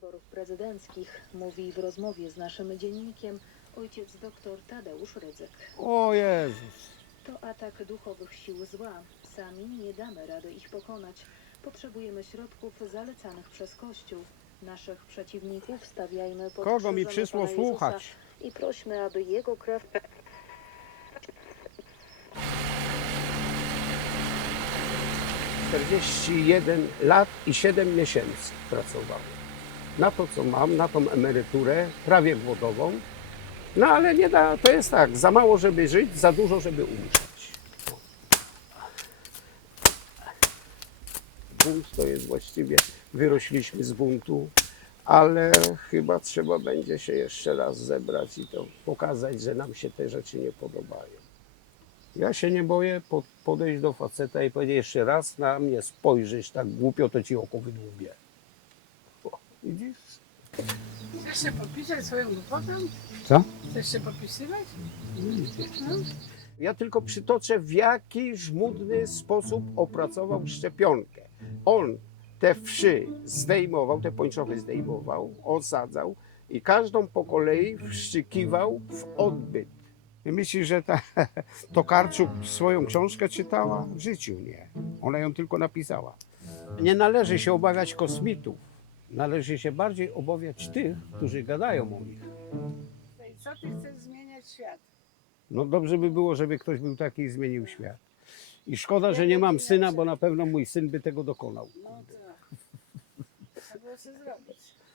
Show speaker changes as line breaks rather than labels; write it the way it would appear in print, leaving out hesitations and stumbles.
wyborów prezydenckich, mówi w rozmowie z naszym dziennikiem ojciec dr Tadeusz Rydzyk.
O Jezus.
To atak duchowych sił zła. Sami nie damy rady ich pokonać. Potrzebujemy środków zalecanych przez Kościół. Naszych przeciwników stawiajmy pod
Kogo mi
krzyżem
przyszło
Pana Jezusa
słuchać?
i prośmy, aby Jego krew...
41 lat i 7 miesięcy pracowałem. Na to, co mam, na tą emeryturę, prawie głodową. No ale nie da, to jest tak, za mało, żeby żyć, za dużo, żeby umrzeć. Bunt to jest właściwie, wyrośliśmy z buntu, ale chyba trzeba będzie się jeszcze raz zebrać i to pokazać, że nam się te rzeczy nie podobają. Ja się nie boję podejść do faceta i powiedzieć jeszcze raz na mnie spojrzysz tak głupio, to ci oko wydłubię. O, widzisz?
Chcesz się podpisać swoją głupotą?
Co?
Chcesz się podpisywać?
Ja tylko przytoczę, w jaki żmudny sposób opracował szczepionkę. On te wszy zdejmował, te pończochy zdejmował, osadzał i każdą po kolei wszczykiwał w odbyt. I myślisz, że ta Tokarczuk swoją książkę czytała? W życiu nie. Ona ją tylko napisała. Nie należy się obawiać kosmitów. Należy się bardziej obawiać tych, którzy gadają o nich.
I co ty chcesz zmieniać świat?
No dobrze by było, żeby ktoś był taki i zmienił świat. I szkoda, że nie mam syna, bo na pewno mój syn by tego dokonał.
No to trzeba było się zrobić.